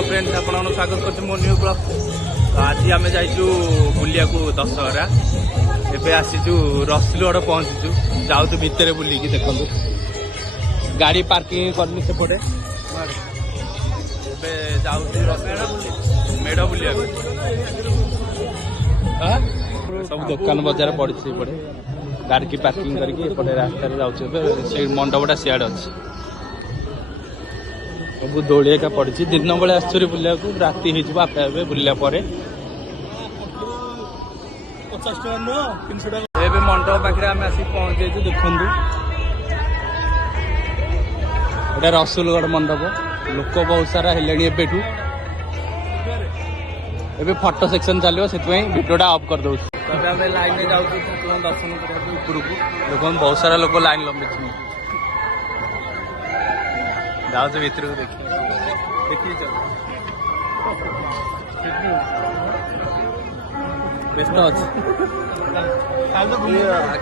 Hello friends आपन स्वागत कर मो न्यू ब्लॉग। तो आज आम जाइचु बुलिया दशहरा एबे आसीचु रसुलगढ़ पहुंचीचु जाऊँ भितर बुलिकी देखु गाड़ी पार्किंग करनी सेपटे एबे जाऊँ मेढ़ बुलिया सब दुकान बजार पड़ी पड़े गाड़ी की पार्किंग करके रास्तार जाऊँ मंडपटा सियाड़ अच्छी सब दौड़ी एका पड़ी दिन बेले आसुरी बुलिया राति हो आपे आपे बुलिया मंडप पाखे आम आसिक पहुंचे देखु एटा रसुलगढ़ मंडप लोक बहुत सारा हेले एबेठू एबे फोटो सेक्शन चलो से भिडियोटा अफ कर दौ लाइन में जाऊँ दर्शन करके लोक बहुत सारा लोक लाइन लंबे जाऊँ भितर को देखिए व्यस्त अच्छे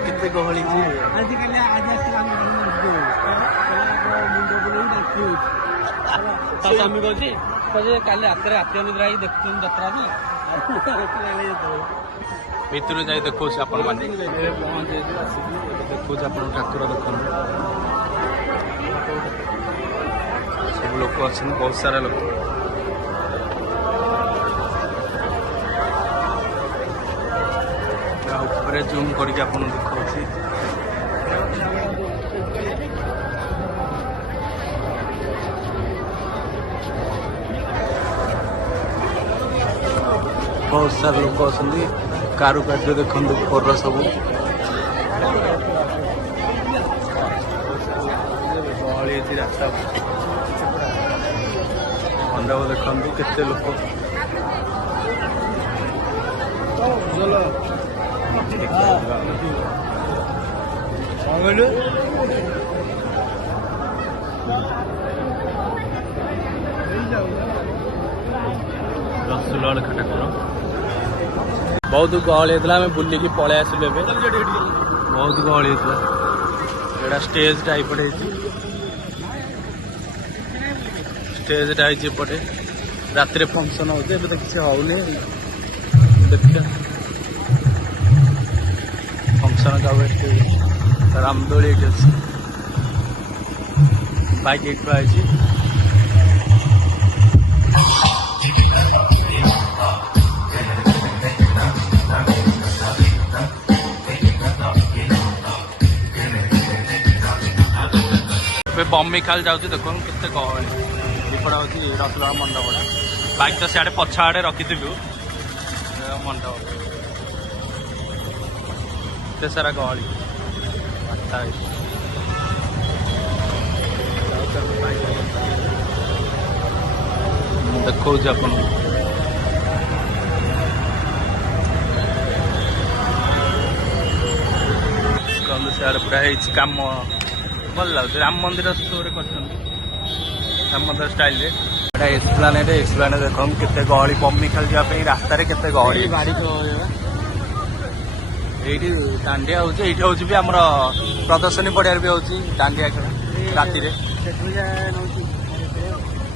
केते गहली भितर जाए देखो आपण मैंने देखो ठाकुर देख सब लोग अच्छे बहुत सारा लोग जूम करके आपन देखा बहुत सारा लोग अच्छा कारुकार्य देखु फोर सब रास्ता मंडप देखु केते लोक रसुलगढ़ ठाकुर बहुत गहली होता आम बुलिकी पलि आसिलु बहुत गहली होता स्टेज टाइप स्टेज टाइपटे रात फंक्शन होते तो किसी होनी देखिए फंक्शन का रामदोली अच्छी बाइक आई बम्बी खाल जाऊँ देख के गहली विपड़ा हूँ रसुलगढ़ मंडपटा बाइक तो सियाड़े पछ आड़े रखीलु मंडप एत सारा गहली देखो अपन सियाड़े पूरा काम भल लगे राम मंदिर राम मंदिर स्टाइल एक्सप्लानेट एक्सप्लानेट देख केते गहली बम्बी खाल जावाई रास्ता केते गहली ये दांडिया हूँ भी आम प्रदर्शनी पड़िया भी हूँ दांडिया खेल राति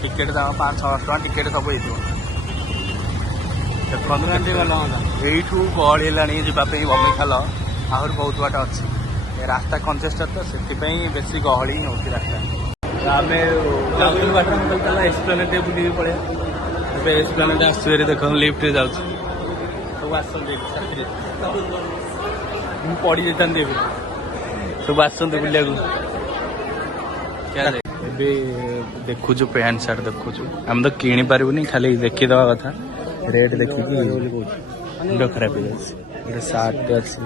टिकेट दाम 500-600 टका टिकेट सब देखु गहली है बम्बी खाल आहर बहुत बाट अच्छी रास्ता कंजेस्टेड तो से बेसी गहली ही होती रास्ता आम एक्सप्लानेट बुल पड़े एक्सप्लानेट आसुरी देख लिफ्ट जाऊँ सब आसते पड़ी जाता सब आसते बुलिया देखु पैंट सार्ट देखु आम तो किणी पारूनी खाली देखीदे कथा रेट देखिकी मुंड खराब हो सार्ट अच्छी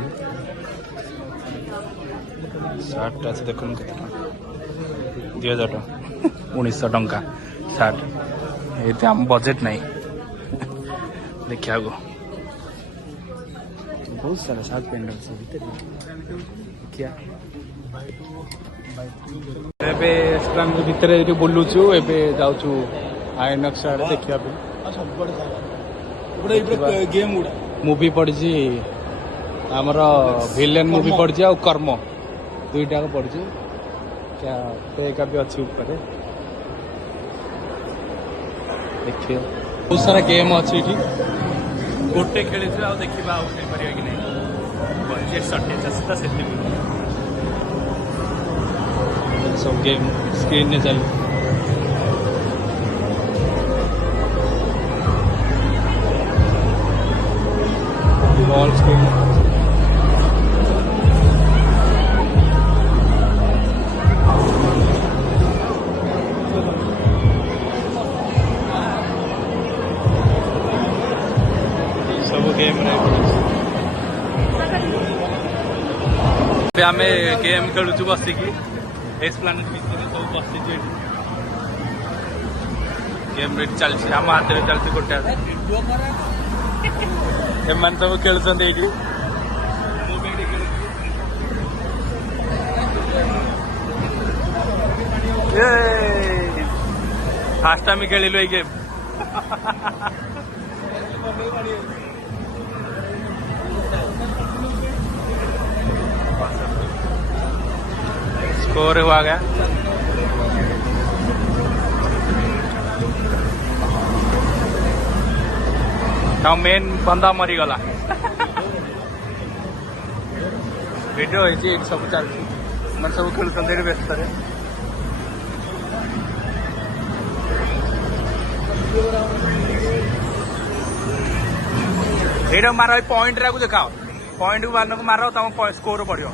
सार्ट अच्छे देख 2000 टका 1900 टंका सार्ट ये आम बजेट नहीं देखा बहुत सारा सार्ट पेंट अच्छे क्या भितर बुलुचु एबे जाऊँ आइनक्स आड़े देखा मूवी पड़ी आमर विलेन मूवी पड़ी आ कर्म दुईटा पड़ी क्या भी अच्छी ऊपर देखिए बहुत सारा गेम अच्छी ये गोटे खेली आ देखा आउ खेल पार कि नहीं बजेट सर्टेज अच्छे तो से सब गेम स्क्रीन ने चल बॉल स्क्रीन सब गेम आम गेम खेलुचु बसिकी एस्प्लानेड भितर सब बसी गेम चलती आम हाथ में चलती गोटे एम सब खेलुंट फास्ट टाइम खेलु ये गेम स्कोर हुआ गया मेन बंदा मरीगला वीडियो होती सब चलती मैं सब खेलुंट व्यस्त ये मार पॉइंट को देखाओ पॉइंट को मान को मार तुम स्कोर बढ़ो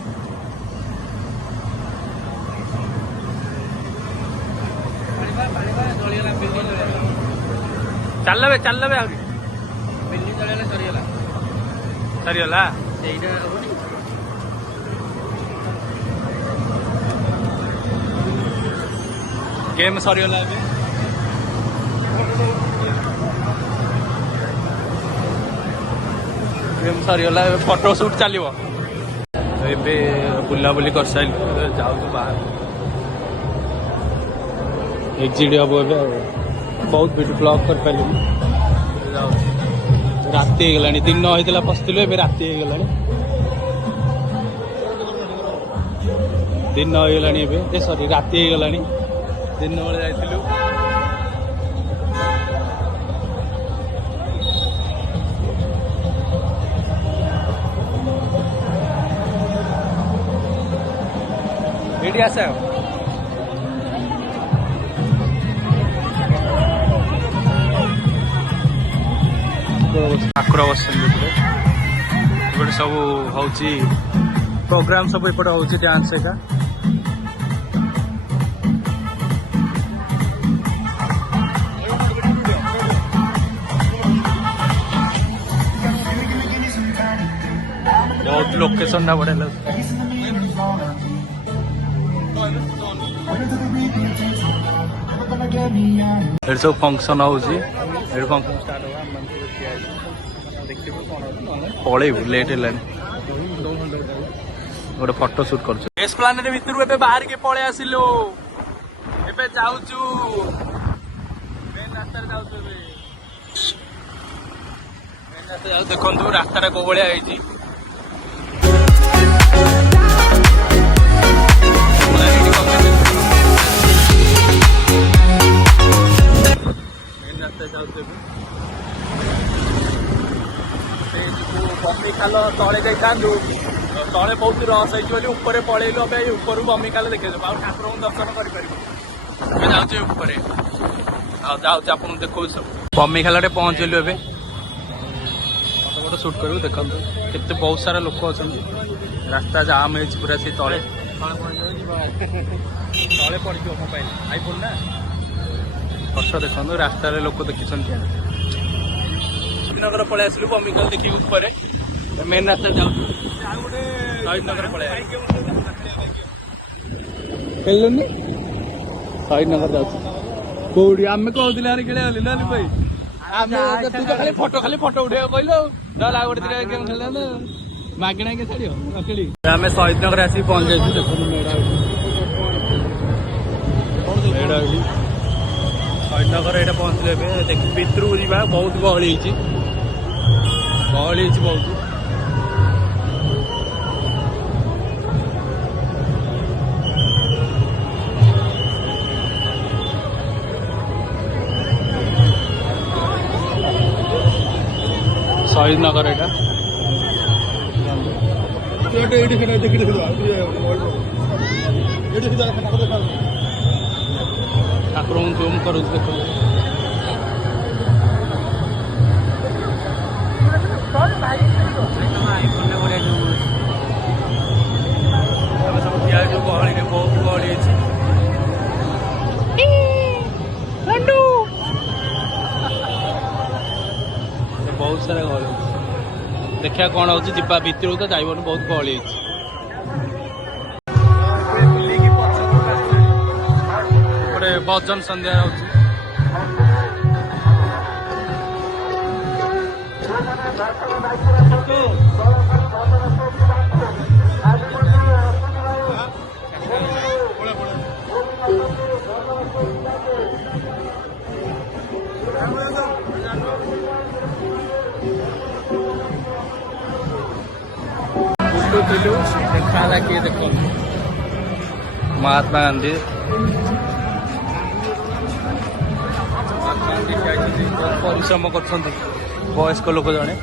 चल सरीगला गेम सरीगला गेम सरीगला फोटो शूट चलो बुलाबुली कर सारे जाऊ बाहर एग्जिट हम बहुत वीडियो ब्लॉग कर पारे राति हो गला दिन होता पशिलु ए राति हो गला दिन हो गला सरी राति हो गला दिन बेले जाइलु ये आस ठाकुर बस सब हूँ प्रोग्राम सब एपटे हूँ डांस एका बहुत लोकेशन ना बढ़िया लगे सब फंक्शन हूँ फंक्शन स्टार्ट होगा पलैबू लेट है गोटे फोटो शूट कर एस्प्लानेड भितर ए बाहर के पलि आसिलु एबे जाउचु मेन रास्ता जाउचु मेन रास्ता जाउ देखंतु रास्ता को बळिया हेची मेन रास्ता जाउचु बमिखाल तले जाइलु तले बहुत रस होती ऊपर पलैलु ऊपर बमिखाल देखे ठाकुर दर्शन कर जाऊँ देखो बमिखाल पहुँचलु ए फोटो शूट करूँ देखो केते बहुत सारा लोक अच्छा रास्ता जाम हो पूरा से तले तले पड़ मोबाइल आईफोन ना कष्ट देखो रास्तार लोक देखी नगर पलि आसलु बमिखाल देखिए ऊपर मेन रास्ता जाऊ शहीद नगर पलि शहीद नगर जाऊ कौड़ी आम कहते खेल भाई खाली फोटो उठे कहलु गोटे दिन गेम खेल मागणा के छाड़ आम शहीद नगर आस पहुंच जाइए देखो शहीद नगर ये पहुंचले भितर को जा बहुत गहली बहुत शहीद नगर एटा ठाकुर जूम कर देख सब ठिया जो गहली बहुत गहली बहुत सारा गहली देखा कौन हो जा भितर तो जाइबन बहुत गहली गोटे भजन संध्या होची देखा किए देख महात्मा गांधी परिश्रम कर वयस्क लोक जड़े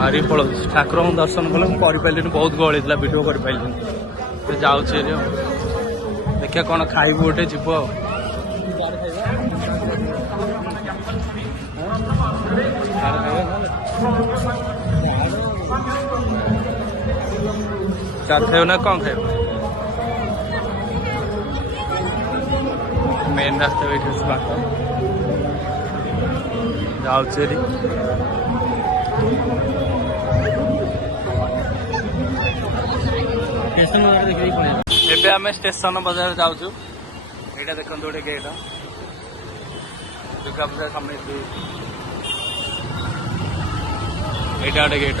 आरी पड़ ठाकुर दर्शन कल मुझे बहुत गहली वीडियो कर जाऊे देखिए कौन खाइबू गोटे जीव चार खाओ ना कौन खाओ मेन रास्ता बैठे बात जाऊे एबे आम स्टेशन बाजार जाऊँ यहाँ देखते गोटे गेट दुर्गा पूजा समिति यहाँ गोटे गेट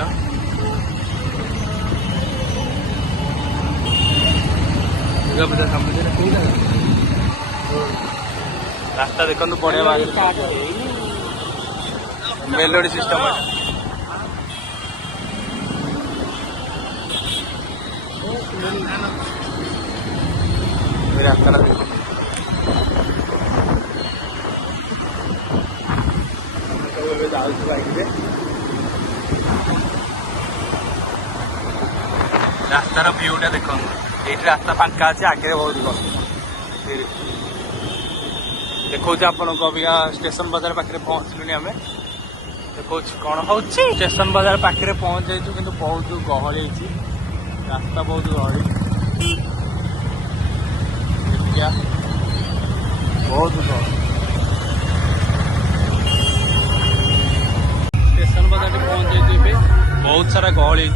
दुर्गा पूजा समिति रास्ता देखते बढ़िया मेलोडी सिस्टम रास्ता रास्तार भ्यूटा देख ये रास्ता फांका अच्छे आगे बहुत देखो आपन को अबिका स्टेशन बाजार पाखे पहुँचलुनि आम देखो कौन हो स्टेशन बाजार पाखे पहुँच जाइए कि बहुत गहली रास्ता बहुत गहली बहुत स्टेशन बाजार पहुँच जाइए बहुत सारा गहली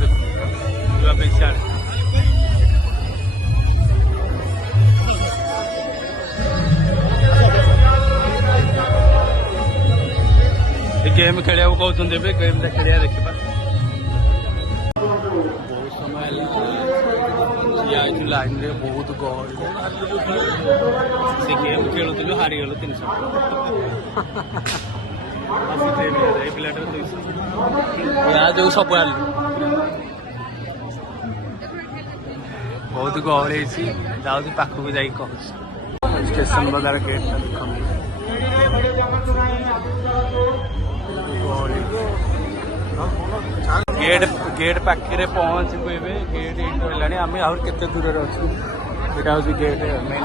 गेम खेल कहते गेम खेलिया देखा बहुत समय लाइन रे बहुत गहली से गेम खेलुलु हारीगलु 300 पिलाटर 200 या जो सब बहुत गहली जाऊँ पाखक जाई कहूँ स्टेशन बाजार गेट गेट गेट पाखे पहुँच गेट ये आम आहुरी केते दूर अच्छे यहाँ हूँ गेट मेन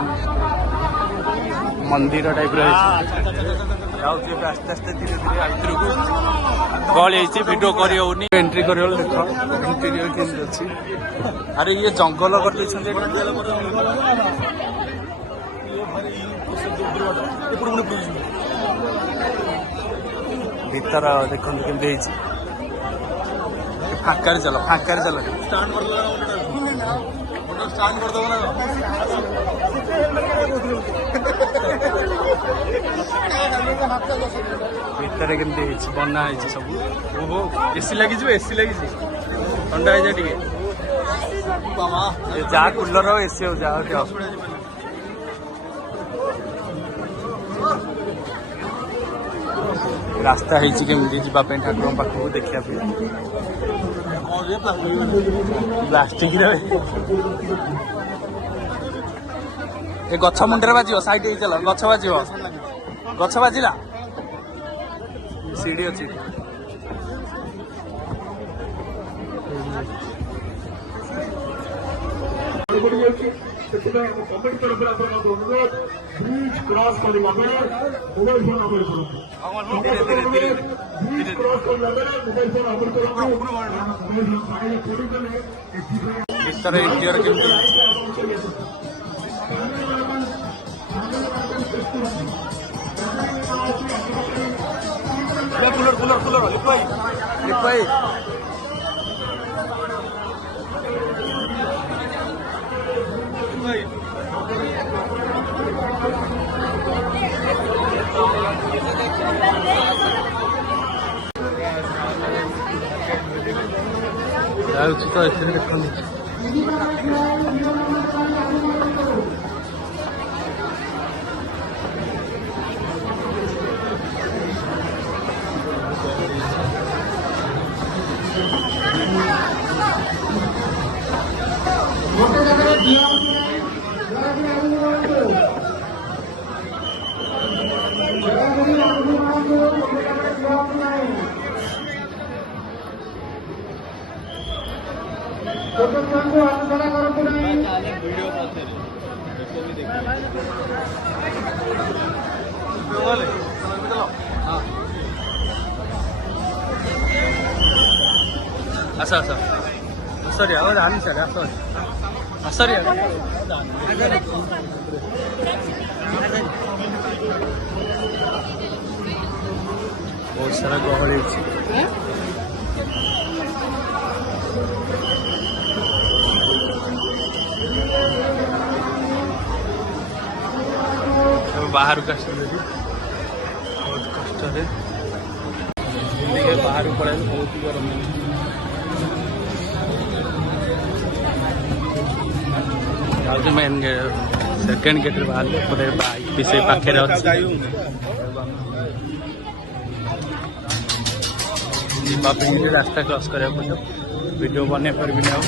मंदिर टाइप जाऊँगी आस्ते आस्ते धीरे धीरे भितर को गहली वीडियो करनी एंट्री कर देख इंटीरियर केमती अच्छी अरे ये जंगल कर भीतर देखते केमती फांकार चल भीतर केमती बना सब ओहो एसी लगी ठंडा है जा कूलर एसी हो जा रास्ता केमती जावाई ठाकुर पाखक देखा प्लास्टिक ए गछ मुंडे बाजियो साइड चल गछ बाजियो गछ बाजिला सीढ़ी अच्छी कूलर कूलर कूलर लिखवाई तो ऐसे देखते अच्छा अच्छा सॉरी आवाज आनी सर सॉरी बहुत सारा गहली बाहर का बहुत कष्ट है बाहर पड़े बहुत ही गरम जाऊँ मेन सेकेंड गेट बाहर बाइक भी से पाखे रास्ता क्रॉस करा पड़ो वीडियो बने पर भी ना हो